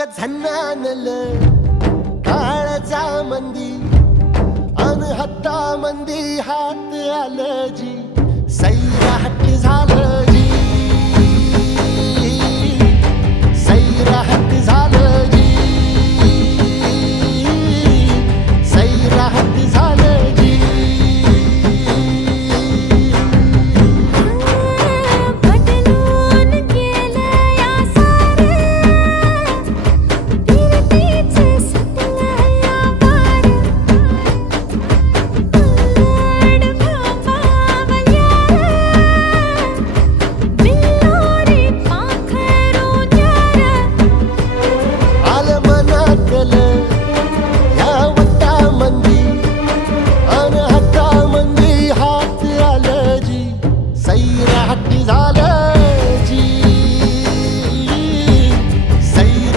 ग झन्नानल काळजा मंदी अन हत्ता मंदी हात आलं जी सैराट झालं जी सैराट